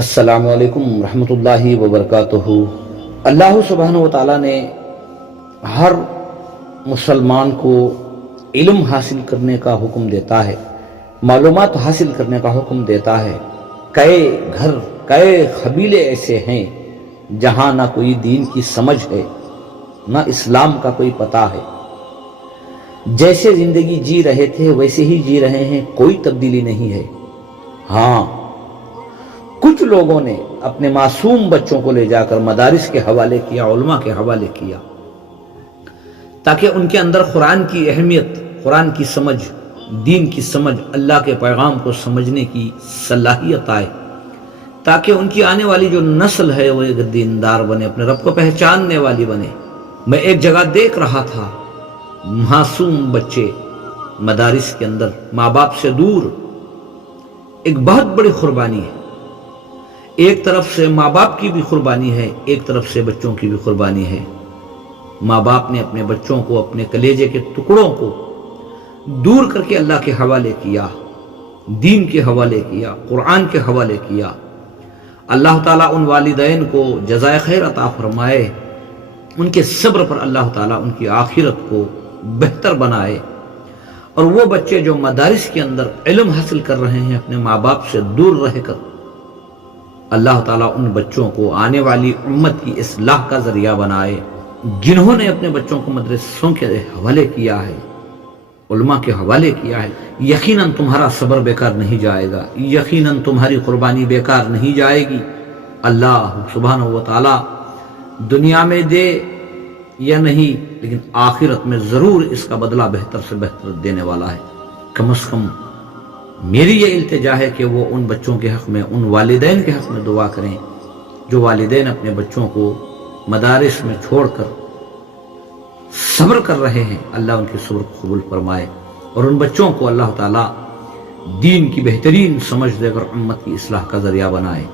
السلام علیکم ورحمۃ اللہ وبرکاتہ۔ اللہ سبحانہ و تعالیٰ نے ہر مسلمان کو علم حاصل کرنے کا حکم دیتا ہے، معلومات حاصل کرنے کا حکم دیتا ہے۔ کئے گھر کئے قبیلے ایسے ہیں جہاں نہ کوئی دین کی سمجھ ہے نہ اسلام کا کوئی پتہ ہے، جیسے زندگی جی رہے تھے ویسے ہی جی رہے ہیں، کوئی تبدیلی نہیں ہے۔ ہاں، کچھ لوگوں نے اپنے معصوم بچوں کو لے جا کر مدارس کے حوالے کیا، علماء کے حوالے کیا، تاکہ ان کے اندر قرآن کی اہمیت، قرآن کی سمجھ، دین کی سمجھ، اللہ کے پیغام کو سمجھنے کی صلاحیت آئے، تاکہ ان کی آنے والی جو نسل ہے وہ ایک دیندار بنے، اپنے رب کو پہچاننے والی بنے۔ میں ایک جگہ دیکھ رہا تھا، معصوم بچے مدارس کے اندر ماں باپ سے دور، ایک بہت بڑی قربانی ہے۔ ایک طرف سے ماں باپ کی بھی قربانی ہے، ایک طرف سے بچوں کی بھی قربانی ہے۔ ماں باپ نے اپنے بچوں کو، اپنے کلیجے کے ٹکڑوں کو دور کر کے اللہ کے حوالے کیا، دین کے حوالے کیا، قرآن کے حوالے کیا۔ اللہ تعالیٰ ان والدین کو جزائے خیر عطا فرمائے، ان کے صبر پر اللہ تعالیٰ ان کی آخرت کو بہتر بنائے۔ اور وہ بچے جو مدارس کے اندر علم حاصل کر رہے ہیں اپنے ماں باپ سے دور رہ کر، اللہ تعالیٰ ان بچوں کو آنے والی امت کی اصلاح کا ذریعہ بنائے۔ جنہوں نے اپنے بچوں کو مدرسوں کے حوالے کیا ہے، علماء کے حوالے کیا ہے، یقیناً تمہارا صبر بیکار نہیں جائے گا، یقیناً تمہاری قربانی بیکار نہیں جائے گی۔ اللہ سبحانہ و تعالیٰ دنیا میں دے یا نہیں، لیکن آخرت میں ضرور اس کا بدلہ بہتر سے بہتر دینے والا ہے۔ کم از کم میری یہ التجا ہے کہ وہ ان بچوں کے حق میں، ان والدین کے حق میں دعا کریں جو والدین اپنے بچوں کو مدارس میں چھوڑ کر صبر کر رہے ہیں۔ اللہ ان کے صبر کو قبول فرمائے، اور ان بچوں کو اللہ تعالیٰ دین کی بہترین سمجھ دے کر امت کی اصلاح کا ذریعہ بنائے۔